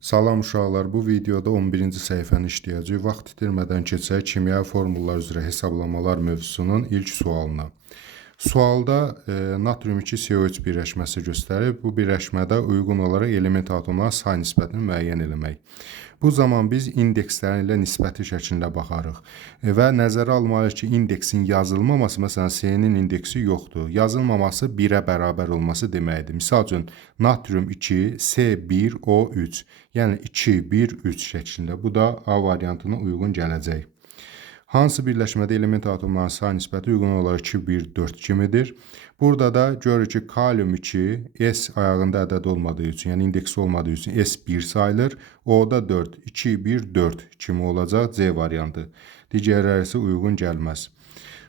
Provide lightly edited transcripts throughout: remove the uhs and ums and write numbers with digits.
Salam uşaqlar, bu videoda 11-ci səhifəni işləyəcəyik. Vaxt itirmədən keçək kimya formullar üzrə hesablamalar mövzusunun ilk sualına. Sualda natrium 2 CO3 birləşməsi göstərib. Bu birləşmədə uyğun olaraq element atomlarına say nisbətini müəyyən etmək. Bu zaman biz indekslərin ilə nisbəti şəklində baxarıq və nəzərə almalıyıq ki, indeksin yazılmaması, məsələn, C-nin indeksi yoxdur. Yazılmaması 1-ə bərabər olması deməkdir. Misal üçün, natrium 2, C1, O3, yəni 2, 1, 3 şəklində. Bu da A variantına uyğun gələcək. Hansı birləşmədə element atomlarının say nisbəti uyğun olaraq 2, 1, 4 kimidir? Burada da görürük ki, kalium 2 S ayağında ədəd olmadığı üçün, yəni indeksi olmadığı üçün S1 sayılır. O da 4, 2, 1, 4 kimi olacaq C variantı. Digərləri isə uyğun gəlməz.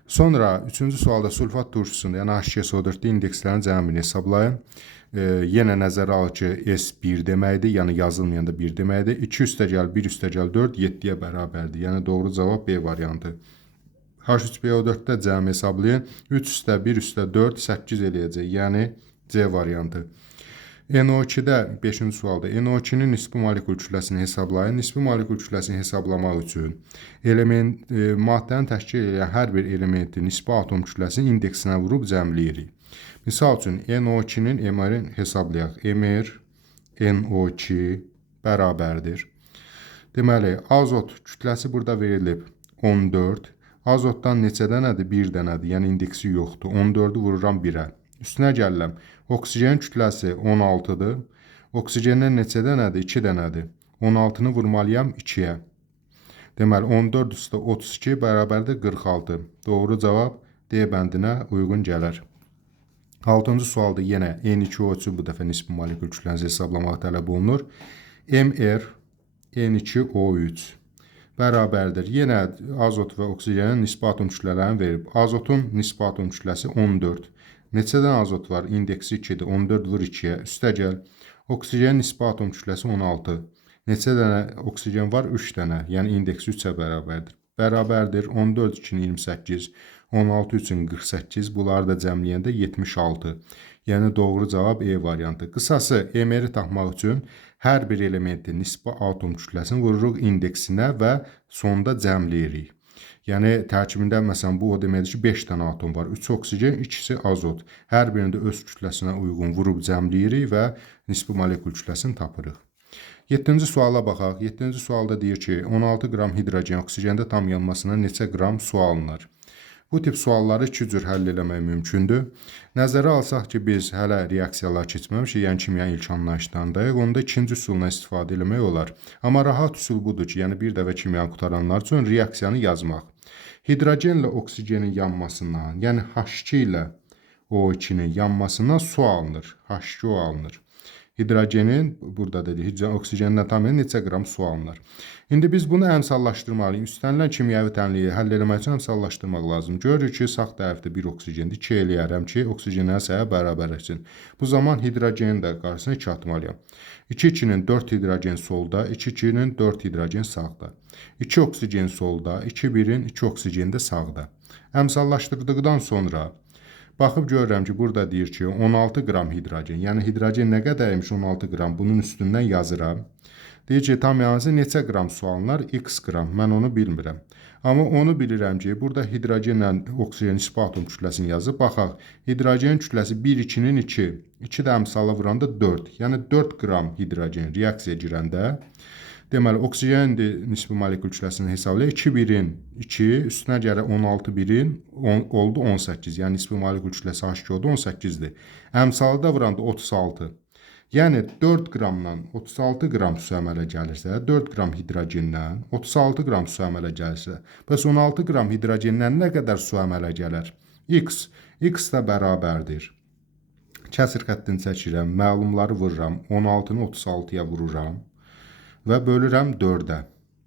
Sonra 3-cü sualda sulfat turşusunda, yəni H2SO4-də indekslərin cəmini hesablayın. Yenə nəzərə al ki, S1 deməkdir, yəni yazılmayanda 1 deməkdir. 2 üstəgəl 1 üstəgəl 4 7-yə bərabərdir. Yəni doğru cavab B variantı. H3PO4-də cəmi hesablayın. 3 üstə 1 üstə 4 8 eləyəcək, yəni C variantı. NO2-də 5-ci sualda NO2-nin nisbi molekul kütləsini hesablayın. Nisbi molekul kütləsini hesablamaq üçün maddəni təşkil edən hər bir elementin nisbi atom kütləsini indeksinə vurub cəmləyirik. Misal üçün NO2-nin MR-in hesablayaq. MR NO2 bərabərdir. Deməli, azot kütləsi burada verilib 14. Azotdan neçə dənədir? 1 dənədir. Yəni indeksi yoxdur. 14-ü vururam 1-ə. Üstünə gəlirəm. Oksigen kütləsi 16-dır. Oksigendən neçə dənədir? 2 dənədir. 16-nı vurmalıyam 2-yə. Deməli, 14 üstə 32 bərabərdir 46. Doğru cavab D bəndinə uyğun gələr. 6-cı sualda yenə N2O3 bu dəfə nisbi molekul kütləsi hesablamaq tələb olunur. MR N2O3 bərabərdir. Yenə azot və oksigenin nisbi atom kütlələrini verib. Azotun nisbi atom kütləsi 14. Neçədən azot var? İndeksi 2-dir. 14 vur 2-yə. Üstəgəl. Oksigenin nisbi atom kütləsi 16. Neçə dənə oksigen var? 3 dənə. Yəni indeksi 3-ə bərabərdir. Bərabərdir. 14 üçün 28. 16 üçün 48. Bunları da cəmləyəndə 76. Yəni doğru cavab E variantı. Qısası MR-i tapmaq üçün hər bir elementin nisbi atom kütləsini vururuq indeksinə və sonda cəmləyirik. Yəni tərkibində məsələn bu o deməkdir ki, 5 dənə atom var. 3 oksigen, ikisi azot. Hər birində öz kütləsinə uyğun vurub cəmləyirik və nisbi molekul kütləsini tapırıq. 7-ci suala baxaq. 7-ci sualda deyir ki, 16 qram hidrogen oksigende tam yanmasına neçə qram su alınır? Bu tip sualları iki cür həll eləmək mümkündür. Nəzərə alsaq ki, biz hələ reaksiyalar keçməmişik, yəni kimya ilk anlayışlarındayıq, onda ikinci üsuldan istifadə eləmək olar. Amma rahat üsul budur ki, yəni bir dəfə kimyanı qutaranlar üçün reaksiyanı yazmaq. Hidrogenlə oksigenin yanmasından, yəni H2 ilə O2-nin yanmasından su alınır, H2O alınır. Hidrogenin, burada dedik, oksigendən tam neçə qram su alınır. İndi biz bunu əmsallaşdırmalıyıq. Üstənilən kimyəvi tənliyi həll etmək üçün əmsallaşdırmaq lazım. Görürük ki, sağ tərəfdə 1 oksigendir. 2 eləyərəm ki, oksigenlərin sayı bərabər etsin. Bu zaman hidrogenin də qarşısına 2 atmalıyam. 2-2-nin 4 hidrogen solda, 2-2-nin 4 hidrogen sağda. 2 oksigen solda, 2-1-in 2 oksigen də sağda. Əmsallaşdırdıqdan sonra baxıb görürəm ki, burada deyir ki, 16 qram hidrogen. Yəni hidrogen nə qədərmiş 16 qram? Bunun üstündən yazıram. Deyir ki, tam yanısı neçə qram su alınır? X qram. Mən onu bilmirəm. Amma onu bilirəm ki, burada hidrogenlə oksigen nisbi atom kütləsini yazıb. Baxaq, hidrogen kütləsi 1, 2-nin 2. 2 də əmsala vuranda 4. Yəni 4 qram hidrogen reaksiya girəndə. Deməli, oksigen nisbi molekul kütləsini hesablayaq. 2-1-in 2, üstünə gələ 16-1-in oldu 18. Yəni, nisbi molekul kütləsi H2O-da 18-dir. Əmsalı vuranda 36. Yəni, 4 qramdan 36 qram su əmələ gəlirsə, 4 qram hidrogendən 36 qram su əmələ gəlirsə, bəs 16 qram hidrogendən nə qədər su əmələ gələr? X. X də bərabərdir. Kəsir xəttini çəkirəm, məlumları vururam, 16-nı 36-ya vururam və bölürəm 4-ə,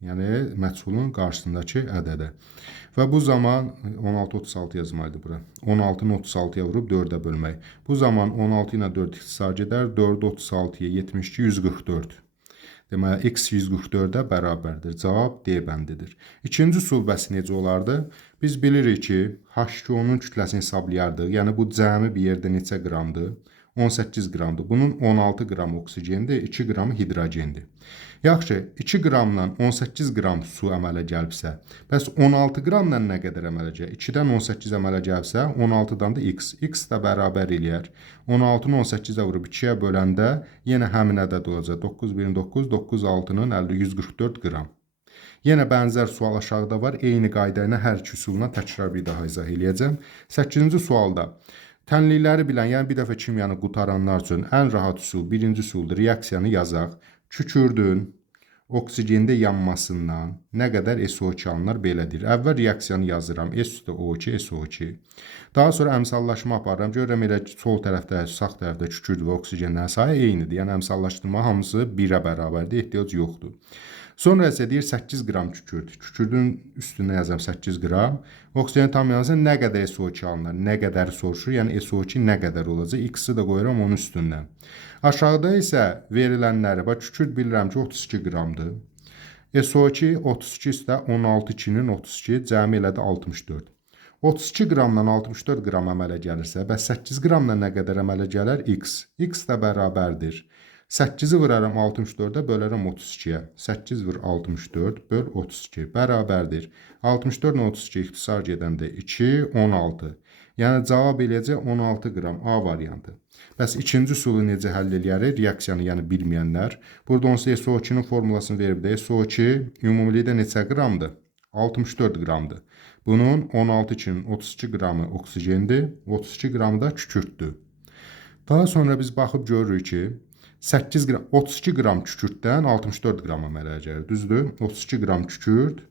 yəni məchulun qarşısındakı ədədə. Və bu zaman 16-36 yazmaydı bura. 16-nı 36-ya vurub 4-ə bölmək. Bu zaman 16 ilə 4 ixtisar gedər, 4-ü 36-ya 72, 144. Deməli, x 144-ə bərabərdir. Cavab D bəndidir. İkinci sulbəsi necə olardı? Biz bilirik ki, H2O-nun kütləsini hesablayardıq. Yəni, bu cəmi bir yerdə neçə qramdır? 18 qramdır. Bunun 16 qram oksigendir, 2 qramı hidrogendir. Yaxşı, 2 qramdan 18 qram su əmələ gəlibsə, bəs 16 qramdan nə qədər əmələ gəlir? 2-dən 18 əmələ gəlibsə, 16-dan da x. X də bərabər eləyər. 16-nı 18-ə vurub 2-yə böləndə yenə həmin ədəd olacaq. 9 1 9, 9 6-nın 50, 144 qram. Yenə bənzər sual aşağıda var. Eyni qayda ilə hər iki üsulla təkrar bir daha izah eləyəcəm. 8-ci sualda tənlikləri bilən, yəni bir dəfə kimyanı qutaranlar üçün ən rahat üsul birinci üsuldur. Reaksiyanı yazaq. Kükürdün oksigende yanmasından nə qədər SO2 alınır belədir. Əvvəl reaksiyanı yazıram. S üstə O2, SO2. Daha sonra əmsallaşma aparıram. Görürəm elə sol tərəfdə, sağ tərəfdə kükürt və oksigenlərin sayı eynidir. Yəni əmsallaşdırma hamısı 1-ə bərabərdir. Ehtiyac yoxdur. Sonra isə deyir 8 qram kükürt. Kükürdün üstünə yazıram 8 qram. Oksigen tam yanırsa nə qədər SO2 alınır? Nə qədər soruşur? Yəni SO2 nə qədər olacaq? X-i də qoyuram onun üstündən. Aşağıda isə verilənləri, bax kükürt bilirəm ki 32 qramdır. SO2 32 üstə 16 2-nin 32 cəmi elədi 64. 32 qramdan 64 qram əmələ gəlirsə, bəs 8 qramdan nə qədər əmələ gələr? X. X də bərabərdir. 8-i vuraram 64-ə, bölərəm 32-yə. 8 vur 64, böl 32. Bərabərdir. 64 ilə 32 ixtisar gedəndə 2, 16. Yəni cavab eləyəcək 16 qram A variantı. Bəs ikinci üsulu necə həll eləyərik? Reaksiyanı yəni bilməyənlər. Burada onsuz SO2-nin formulasını verib də SO2 ümumilikdə neçə qramdır? 64 qramdır. Bunun 16 üçün 32 qramı oksigendir, 32 qramı da kükürtdür. Daha sonra biz baxıb görürük ki 8 qram, 32 qram kükürtdən 64 qram əmələ gəlir. Düzdür? 32 qram kükürt,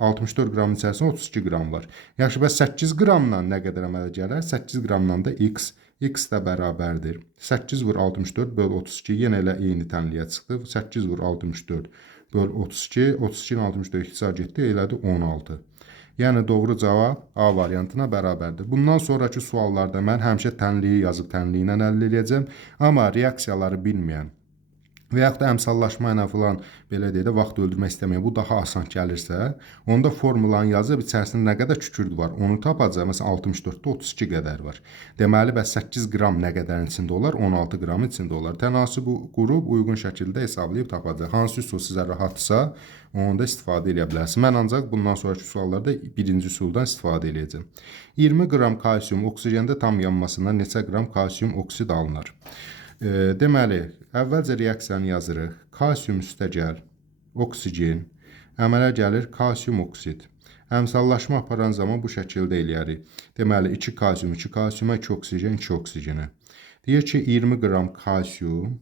64 qramın içərisində 32 qram var. Yaxşı, bəs 8 qramdan nə qədər əmələ gəlir? 8 qramdan da x. X də bərabərdir. 8 vur 64 böl 32 yenə elə eyni tənliyə çıxdı. 8 vur 64 böl 32. 32 ilə 64 ixtisar getdi, elədi 16. Yəni doğru cavab A variantına bərabərdir. Bundan sonraki suallarda mən həmişə tənliyi yazıb tənliyi ilə əldə edəcəm. Amma reaksiyaları bilməyən və yaxud da əmsallaşma ilə falan belə deyək də vaxt öldürmək istəməyən bu daha asan gəlirsə, onda formulanı yazıb içərisində nə qədər kükürt var, onu tapacaq. Məsələn 64-də 32 qədər var. Deməli bəs 8 qram nə qədərin içində olar? 16 qramın içində olar. Tənasib qurub uyğun şəkildə hesablayıb tapacaq. Hansı üsul sizə rahatsa, onda istifadə edə bilərsiniz. Mən ancaq bundan sonraki suallarda birinci üsuldan istifadə edəcəm. 20 qram kalsium oksigende tam yanmasından neçə qram kalsium oksid alınır? Deməli, əvvəlcə reaksiyanı yazırıq. Kalsium üstəgəl, oksigen, əmələ gəlir kalsium oksid. Əmsallaşma aparan zaman bu şəkildə eləyərik. Deməli, 2 kalsium, 2 kalsiuma, 2 oksigen, 2 oksigenə. Deyir ki, 20 qram kalsium,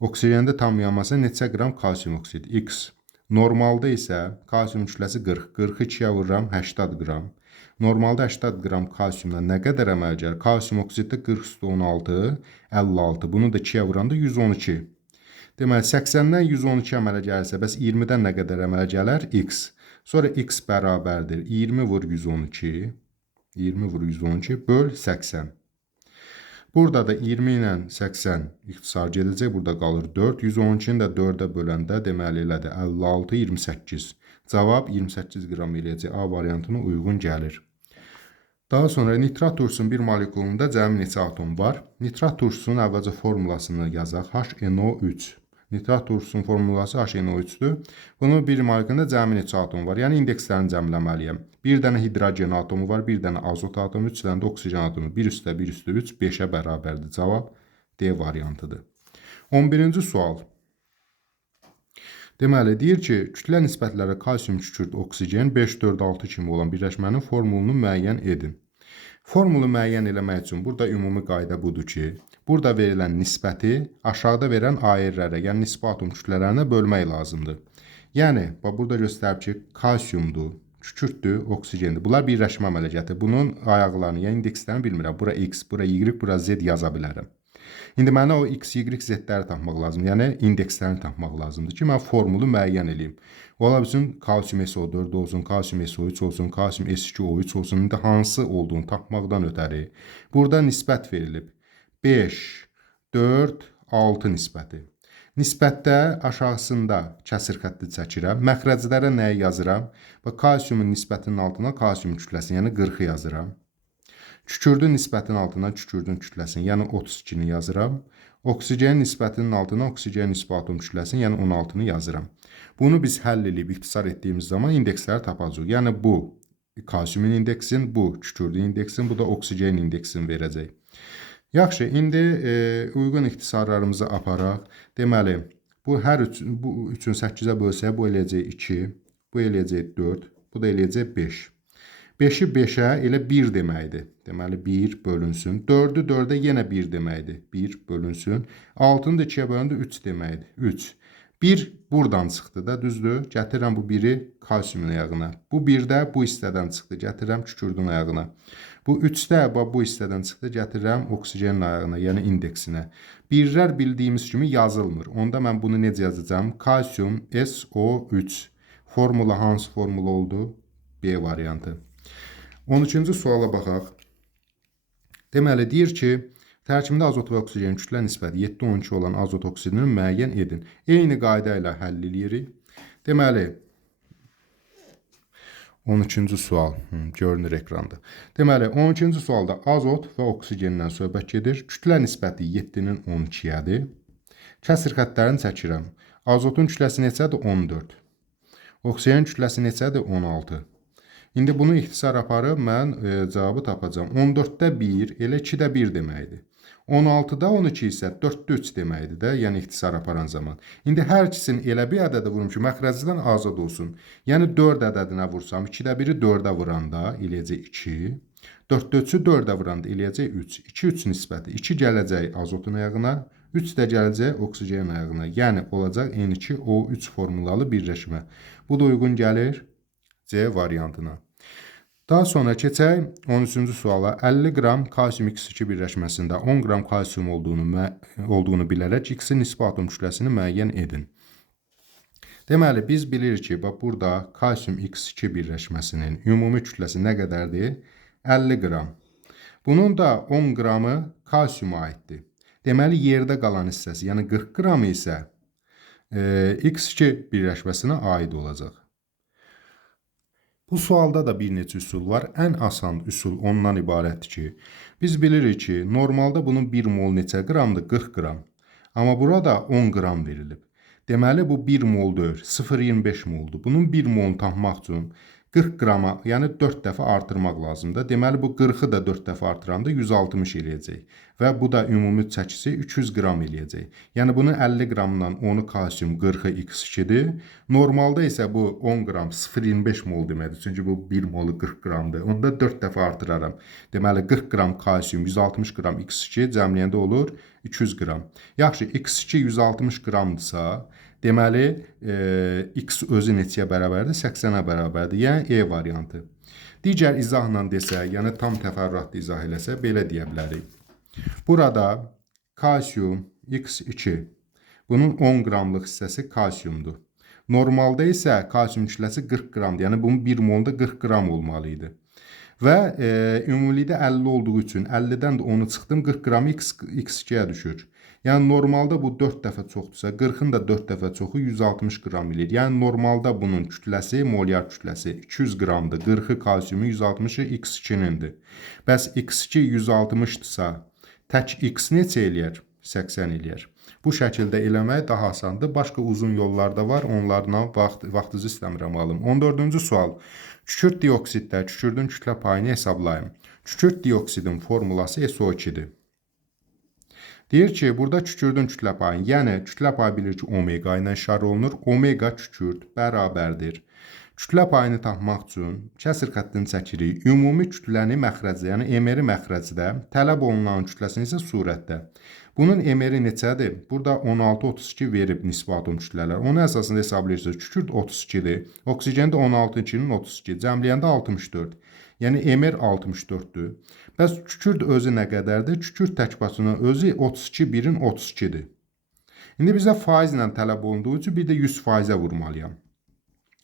oksigende tam yanması neçə qram kalsium oksid? X. Normalda isə kalsium kütləsi 40. 42-yə vururam 80 qram. Normalda 80 qram kalsiumdan nə qədər əmələ gəlir? Kalsium oksiddə 40 üstə 16, 56. Bunu da 2-yə vuranda 112. Deməli, 80-dən 112 əmələ gəlirsə, bəs 20-dən nə qədər əmələ gələr? X. Sonra x bərabərdir. 20 vur 112, 20 vur 112 böl 80. Burada da 20 ilə 80 ixtisar gedəcək. Burada qalır 4. 112-ni də 4-ə böləndə deməli elədir 56, 28. Cavab 28 qram eləyəcək. A variantına uyğun gəlir. Daha sonra nitrat turşusunun bir molekulunda cəmi neçə atom var? Nitrat turşusunun əvvəlcə formulasını yazaq. HNO3. Nitrat turşusunun formulası HNO3-dür. Bunun bir molekulunda cəmi neçə atom var? Yəni indekslərini cəmləməliyəm. Bir dənə hidrogen atomu var, bir dənə azot atomu, 3 dənə də oksigen atomu. 1 üstə 1 üstə 3, 5-ə bərabərdir. Cavab D variantıdır. 11-ci sual. Deməli, deyir ki, kütlə nisbətləri kalsium, kükürt, oksigen 5, 4, 6 kimi olan birləşmənin formulunu müəyyən edin. Formulu müəyyən eləmək üçün burada ümumi qayda budur ki, burada verilən nisbəti aşağıda verən ayirlərə, yəni nisbi atom kütlələrinə bölmək lazımdır. Yəni, burada göstərib ki, kalsiumdur, kükürtdür, oksigendir. Bunlar birləşmə əmələ gətirir. Bunun ayaqlarını, yəni indekslərini bilmirəm. Bura X, bura Y, bura Z yaza bilərəm. İndi mənə o X, Y, Z-ləri tapmaq lazımdır. Yəni indekslərini tapmaq lazımdır ki, mən formulu müəyyən edeyim. Ola bilsin kalsium SO4 olsun, kalsium SO3 olsun, kalsium S2O3 olsun. İndi hansı olduğunu tapmaqdan ötəri. Burada nisbət verilib. 5, 4, 6 nisbəti. Nisbətdə aşağısında kəsir xətti çəkirəm. Məxrəclərə nəyi yazıram? Kalsiumun nisbətinin altına kalsium kütləsini, yəni 40-ı yazıram. Kükürdün nisbətinin altına kükürdün kütləsini, yəni 32-ni yazıram. Oksigenin nisbətinin altına oksigen nisbi atom kütləsini, yəni 16-nı yazıram. Bunu biz həll edib ixtisar etdiyimiz zaman indeksləri tapacağıq. Yəni bu kalsiumun indeksin, bu kükürdün indeksin, bu da oksigen indeksin verəcək. Yaxşı, indi uyğun ixtisarlarımızı aparaq. Deməli, bu hər bu 3-ün 8-ə bölsək, bu eləyəcək 2, bu eləyəcək 4, bu da eləyəcək 5. 5-i 5-ə elə 1 deməkdir. Deməli 1 bölünsün. 4-ü 4-ə yenə 1 deməkdir. 1 bölünsün. 6-nı da 2-yə böləndə 3 deməkdir. 3. 1 buradan çıxdı da, düzdür? Gətirirəm bu 1-i kalsiumun ayağına. Bu 1 də bu hissədən çıxdı. Gətirirəm kükürdün ayağına. Bu 3 də bu hissədən çıxdı. Gətirirəm oksigenin ayağına, yəni indeksinə. Birlər bildiyimiz kimi yazılmır. Onda mən bunu necə yazacağım? Kalsium SO3. Formula hansı formula oldu? B variantı. 13-cü suala baxaq. Deməli, deyir ki, tərkibində azot və oksigen kütlə nisbəti 7-12 olan azot oksidini müəyyən edin. Eyni qayda ilə həll edirik. Deməli, 13-cü sual görünür ekranda. Deməli, 13-cü sualda azot və oksigendən söhbət gedir. Kütlə nisbəti 7-nin 12-yədir. Kəsir xəttlərini çəkirəm. Azotun kütləsi neçədir? 14. Oksigen kütləsi neçədir? 16. İndi bunu ixtisar aparıb mən cavabı tapacağım. 14-də 1 elə 2-də 1 deməkdir. 16-da 12 isə 4-də 3 deməkdir də, yəni ixtisar aparan zaman. İndi hər ikisini elə bir ədədə vurum ki, məxrəcdən azad olsun. Yəni 4 ədədinə vursam, 2-də 1-i 4-ə vuranda eləyəcək 2. 4-də 3-ü 4-ə vuranda eləyəcək 3. 2-3 nisbəti. 2 gələcək azotun ayağına, 3 də gələcək oksigenin ayağına. Yəni olacaq N2O3 formulalı birləşmə. Bu da uyğun gəlir C variantına. Daha sonra keçək 13-cü suala. 50 qram kalsium X2 birləşməsində 10 qram kalsium olduğunu bilərək X-in nisbi atom kütləsini müəyyən edin. Deməli, biz bilirik ki, burada kalsium X2 birləşməsinin ümumi kütləsi nə qədərdir? 50 qram. Bunun da 10 qramı kalsiuma aiddir. Deməli, yerdə qalan hissəsi, yəni 40 qramı isə X2 birləşməsinə aid olacaq. Bu sualda da bir neçə üsul var. Ən asan üsul ondan ibarətdir ki, biz bilirik ki, normalda bunun 1 mol neçə qramdır? 40 qram. Amma burada 10 qram verilib. Deməli, bu 1 mol deyil, 0,25 moldur. Bunun 1 molunu tapmaq üçün 40 qrama, yəni 4 dəfə artırmaq lazımdır. Deməli, bu 40-ı da 4 dəfə artıranda 160 eləyəcək. Və bu da ümumi çəkisi 300 qram eləyəcək. Yəni, bunun 50 qramdan 10-u kalsium, 40-ı X2-dir. Normalda isə bu 10 qram 0,25 mol deməkdir. Çünki bu 1 molu 40 qramdır. Onda 4 dəfə artıraram. Deməli, 40 qram kalsium, 160 qram X2 cəmləyəndə olur 200 qram. Yaxşı, X2 160 qramdırsa, deməli, X özü neçəyə bərabərdir? 80-ə bərabərdir. Yəni, E variantı. Digər izahla desək, yəni tam təfərrüatlı izah eləsə, belə deyə bilərik. Burada kalsium X2, bunun 10 qramlıq hissəsi kalsiumdur. Normalda isə kalsium kütləsi 40 qramdır. Yəni, bunun 1 molunda 40 qram olmalıydı. Və ümumilikdə 50 olduğu üçün 50-dən də 10-u çıxdım, 40 qramı X2-yə düşür. Yəni, normalda bu 4 dəfə çoxdursa, 40-ın da 4 dəfə çoxu 160 qram edir. Yəni, normalda bunun kütləsi, molyar kütləsi 200 qramdır. 40-ı kalsiumu, 160-ı X2-nindir. Bəs X2 160-dırsa, tək X neçə eləyər? 80 eləyər. Bu şəkildə eləmək daha asandır. Başqa uzun yollar da var. Onlarla vaxtınızı istəmirəm alım. 14-cü sual. Kükürt dioksiddə kükürdün kütlə payını hesablayın. Kükürt dioksidin formulası SO2-dir. Deyir ki, burada kükürdün kütlə payı, yəni kütlə payı bilir ki, omega ilə işarə olunur. Omega kükürd bərabərdir. Kütlə payını tapmaq üçün kəsir xəttini çəkirik. Ümumi kütləni məxrəcdə, yəni emeri məxrəcdə, tələb olunan kütləsini isə surətdə. Bunun emeri neçədir? Burada 16-32 verib nisbi atom kütlələr. Onun əsasında hesablayırsınız. Kükürd 32-dir. Oksigen də 16-2-nin 32. Cəmləyəndə 64. Yəni emer 64-dür. Bəs kükürd özü nə qədərdir? Kükürd təkbaşına özü 32-1-in 32-dir. İndi bizə faizlə tələb olunduğu üçün bir də 100%-ə vurmalıyam.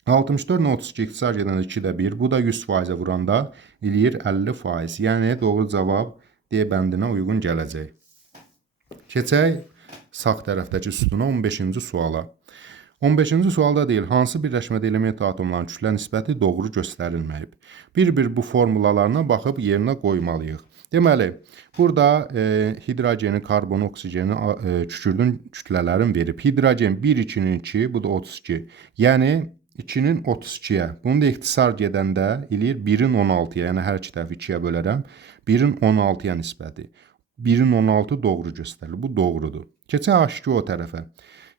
64 32 ixtisar gedəndə 2-də 1. Bu da 100%-ə vuranda eləyir 50%. Yəni doğru cavab D bəndinə uyğun gələcək. Keçək sağ tərəfdəki sütuna 15-ci suala. 15-ci sualda deyil, hansı birləşmədə element atomların kütlə nisbəti doğru göstərilməyib. Bir-bir bu formulalarına baxıb yerinə qoymalıyıq. Deməli, burada hidrogenin, karbon, oksigenin, kükürdün kütlələrini verib. Hidrogen 1, 2-nin 2, bu da 32. Yəni 2-nin 32-yə. Bunu da ixtisar gedəndə eləyir 1-in 16-ya. Yəni hər iki tərəfi 2-yə bölərəm. 1-in 16-ya nisbəti. 1-in 16 doğru göstərilir. Bu doğrudur. Keçək H2O tərəfə.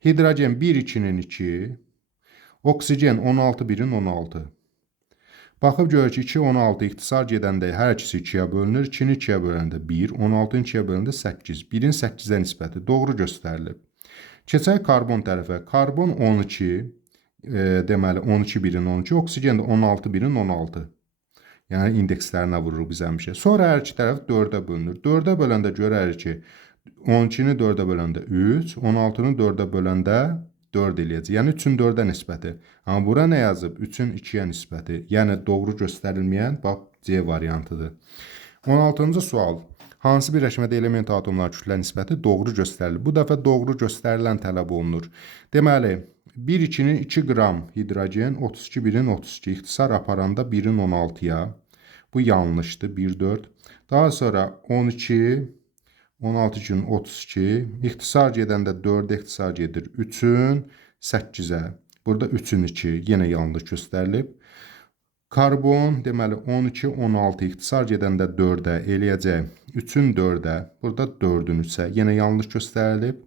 Hidrogen 1, 2-nin 2, oksigen 16, 1-in 16. Baxıb görür ki, 2, 16 ixtisar gedəndə hər ikisi 2-yə bölünür. 2-ni 2-yə böləndə 1, 16-ın 2-yə böləndə 8. 1-in 8-ə nisbəti doğru göstərilib. Keçək karbon tərəfə. Karbon 12, deməli 12, 1-in 12, oksigen də 16, 1-in 16. Yəni indekslərinə vururuq biz həmişə. Sonra hər iki tərəf 4-ə bölünür. 4-ə böləndə görərik ki, 12-ni 4-ə böləndə 3, 16-nı 4-ə böləndə 4 eləyəcək. Yəni 3-ün 4-ə nisbəti. Amma bura nə yazıb? 3-ün 2-yə nisbəti. Yəni doğru göstərilməyən bax C variantıdır. 16-cı sual. Hansı birləşmədə element atomlar kütlə nisbəti doğru göstərilir? Bu dəfə doğru göstərilən tələb olunur. Deməli, 1, 2-nin 2 qram hidrogen, 32, 1-in 32. İxtisar aparanda 1-in 16-ya. Bu yanlışdır. 1, 4. Daha sonra 12, 16 gün 32. İxtisar gedəndə 4-ə ixtisar gedir 3-ün 8-ə. Burada 3-ün 2 yenə yanlış göstərilib. Karbon deməli 12, 16 ixtisar gedəndə 4-ə eləyəcək 3-ün 4-ə. Burada 4-ün 3-ə yenə yanlış göstərilib.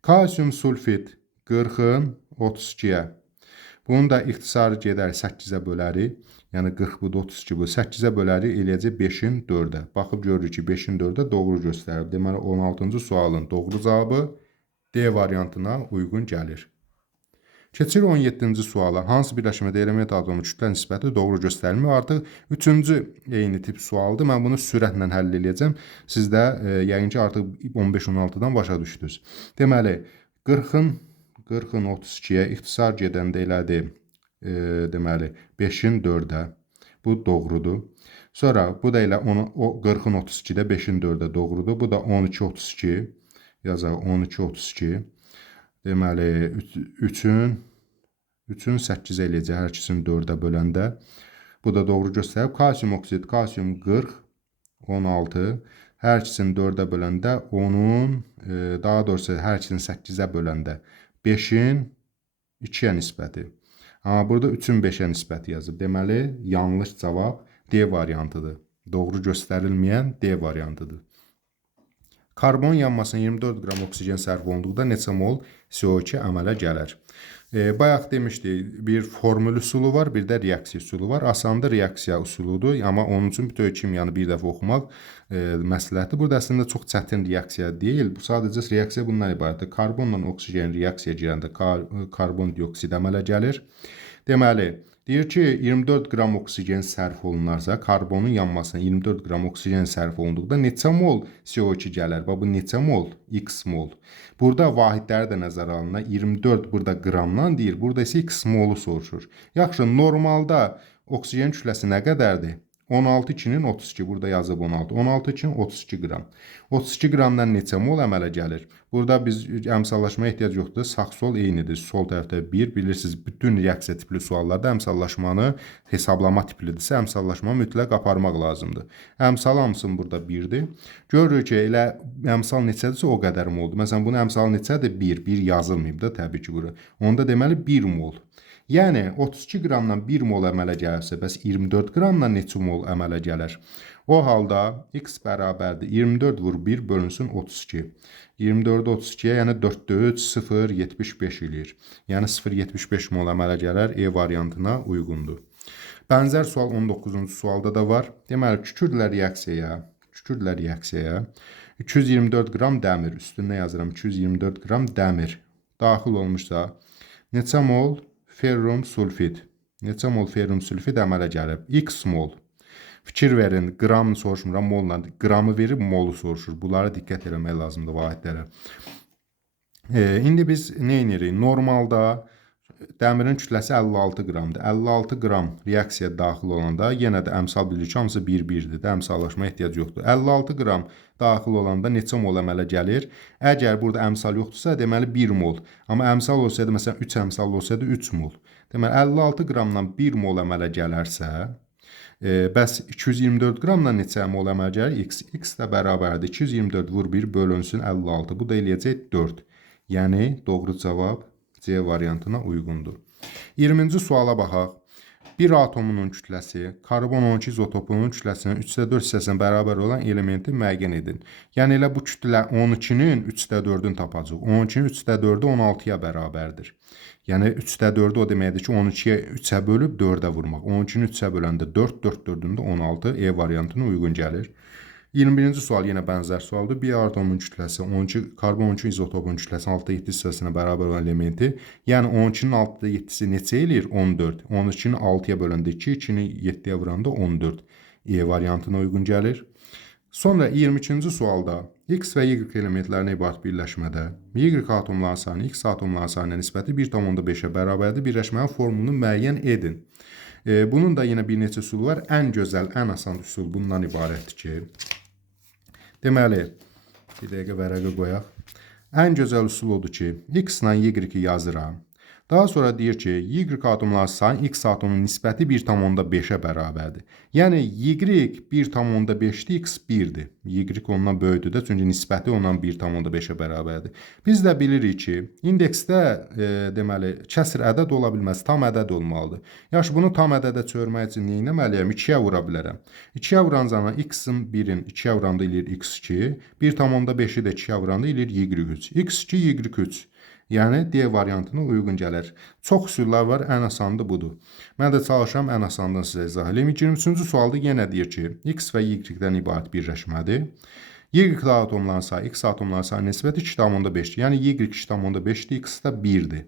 Kalsium sulfit 40-ın 32-yə. Bunu da ixtisar gedər 8-ə bölərik. Yəni 40 bu da 32 bu. 8-ə bölərik eləyəcək 5-in 4-ə. Baxıb görürük ki, 5-in 4-ə doğru göstərir. Deməli 16-cı sualın doğru cavabı D variantına uyğun gəlir. Keçir 17-ci suala. Hansı birləşmədə element atomu kütlə nisbəti doğru göstərilmir? Artıq 3-cü eyni tip sualdır. Mən bunu sürətlə həll edəcəm. Siz də yəqin ki, artıq 15-16-dan başa düşdünüz. Deməli 40-ın 32-yə ixtisar gedəndə elədi. Deməli 5-in 4-ə. Bu doğrudur. Sonra bu da elə 40-ın 32-də 5-in 4-ə doğrudur. Bu da 12, 32. Yazaq 12, 32. Deməli 3-ün 8 eləyəcək hər ikisini 4-ə böləndə. Bu da doğru göstərib. Kalsium oksid, kalsium 40, 16. Hər ikisini 4-ə böləndə onun, daha doğrusu hər ikisini 8-ə böləndə 5-in 2-yə nisbəti. Amma burada 3-ün 5-ə nisbəti yazıb. Deməli, yanlış cavab D variantıdır. Doğru göstərilməyən D variantıdır. Karbon yanmasına 24 qram oksigen sərf olunduqda neçə mol CO2 əmələ gəlir? Bayaq demişdik, bir formül üsulu var, bir də reaksiya üsulu var. Asandır reaksiya üsuludur, amma onun üçün bütöv kimyanı bir dəfə oxumaq məsləhətdir. Burada əslində çox çətin reaksiya deyil. Bu sadəcə reaksiya bundan ibarətdir. Karbonla oksigen reaksiya girəndə karbon dioksid əmələ gəlir. Deməli, deyir ki, 24 qram oksigen sərf olunarsa, karbonun yanmasına 24 qram oksigen sərf olunduqda neçə mol CO2 gələr? Bu neçə mol? X mol. Burada vahidləri də nəzərə alınır. 24 burada qramdan deyir, burada isə X molu soruşur. Yaxşı, normalda oksigen kütləsi nə qədərdir? 16, 2-nin 32, burada yazıb 16. 16, 2-nin 32 qram. 32 qramdan neçə mol əmələ gəlir? Burada biz əmsallaşmaya ehtiyac yoxdur. Sağ-sol eynidir. Sol tərəfdə 1. Bilirsiniz, bütün reaksiya tipli suallarda əmsallaşmanı hesablama tiplidirsə, əmsallaşmanı mütləq aparmaq lazımdır. Əmsal hamısının burada 1-dir. Görürük ki, elə əmsal neçədirsə o qədər moldur. Məsələn, bunun əmsalı neçədir? 1. 1 yazılmayıb da təbii ki, bura. Onda deməli 1 mol. Yəni 32 qramdan 1 mol əmələ gəlirsə, bəs 24 qramdan neçə mol əmələ gəlir? O halda x bərabərdir 24 vur 1 bölünsün 32. 24 32-yə, yəni 4-də 3, 0, 75 eləyir. Yəni 0,75 mol əmələ gələr, E variantına uyğundur. Bənzər sual 19-cu sualda da var. Deməli, kükürdlə reaksiyaya 224 qram dəmir, üstündə yazıram 224 qram dəmir daxil olmuşsa, neçə mol ferrum sulfid. Neçə mol ferrum sulfid əmələ gəlib? X mol. Fikir verin, qram soruşmuram, molla. Qramı verib, molu soruşur. Bunlara diqqət eləmək lazımdır vahidlərə. İndi biz nə edirik? Normalda dəmirin kütləsi 56 qramdır. 56 qram reaksiya daxil olanda yenə də əmsal bilirik ki, hamısı 1-1-dir. Əmsallaşma ehtiyac yoxdur. 56 qram daxil olanda neçə mol əmələ gəlir? Əgər burada əmsal yoxdursa, deməli 1 mol. Amma əmsal olsaydı, məsələn 3 əmsal olsaydı 3 mol. Deməli 56 qramdan 1 mol əmələ gələrsə, Bəs 224 qramla neçə mol əməl gəlir? X də bərabərdir. 224 vur 1 bölünsün 56. Bu da eləyəcək 4. Yəni doğru cavab C variantına uyğundur. 20-ci suala baxaq. Bir atomunun kütləsi karbon 12 izotopunun kütləsinin 3/4 hissəsinə bərabər olan elementi müəyyən edin. Yəni elə bu kütlə 12-nin 3/4-ünü tapacaq. 12-nin 3/4-ü 16-ya bərabərdir. Yəni 3/4-ü o deməkdir ki, 12-yə 3-ə bölüb 4-ə vurmaq. 12-ni 3-ə böləndə 4, 4/4-ündə 16 E variantına uyğun gəlir. 21-ci sual yenə bənzər sualdır. Bir atomun kütləsi 12, karbon 12 izotopun kütləsi 6/7 hissəsinə bərabər olan elementi, yəni 12-nin 6/7-si neçə eləyir? 14. 12-ni 6-ya böləndə 2, 2-ni 7-yə vuranda 14. E variantına uyğun gəlir. Sonra 22-ci sualda X və Y elementlərinə ibarət birləşmədə Y atomların sayı X atomların sayına nisbəti 1,5-ə bərabərdir. Birləşmənin formulunu müəyyən edin. Bunun da yenə bir neçə üsulu var. Ən gözəl, ən asan üsul bundan ibarətdir ki, deməli, bir dəqiqə vərəqə qoyaq. Ən gözəl üsul odur ki, X ilə Y yazıram. Daha sonra deyir ki, Y atomların sayı X atomunun nisbəti 1,5-ə bərabərdir. Yəni, Y 1,5-dir, X 1-dir. Y ondan böyükdür də, çünki nisbəti ondan 1,5-ə bərabərdir. Biz də bilirik ki, indeksdə deməli, kəsr ədəd ola bilməz, tam ədəd olmalıdır. Yaxşı, bunu tam ədədə çevirmək üçün nə etməliyəm? 2-yə vura bilərəm. 2-yə vuran zaman X-in 1-in 2-yə vuranda eləyir X2, 1,5-i də 2-yə vuranda eləyir Y3. X2, Y3. Yəni, D variantına uyğun gəlir. Çox üsullar var, ən asanı budur. Mən də çalışıram, ən asanını sizə izah edeyim. 23-cü sualda yenə deyir ki, X və Y-dən ibarət birləşmədir. Y atomların sayı, X atomların sayı nisbəti 2,5-dir. Yəni, Y 2,5-dir, X da 1-dir.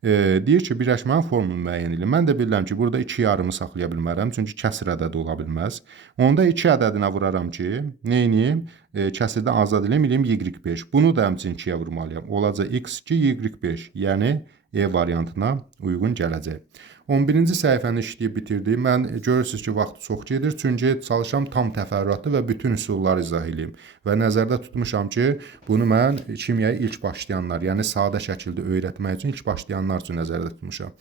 Deyir ki, birləşmənin formunu müəyyən edin. Mən də bilirəm ki, burada 2 yarımı saxlaya bilmərəm, çünki kəsr ədədi ola bilməz. Onda 2 ədədinə vuraram ki, neyiniyim? Kəsirdən azad eləyim Y5. Bunu da həmçinin 2-yə vurmalıyam. Olacaq X2, Y5. Yəni, E variantına uyğun gələcək. 11-ci səhifəni işləyib bitirdim. Mən görürsünüz ki, vaxt çox gedir, çünki çalışam tam təfərrüatlı və bütün üsulları izah edeyim. Və nəzərdə tutmuşam ki, bunu mən kimyaya ilk başlayanlar, yəni sadə şəkildə öyrətmək üçün ilk başlayanlar üçün nəzərdə tutmuşam.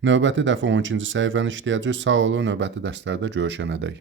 Növbəti dəfə 12-ci səhifəni işləyəcək. Sağ olun, növbəti dərslərdə görüşənədək.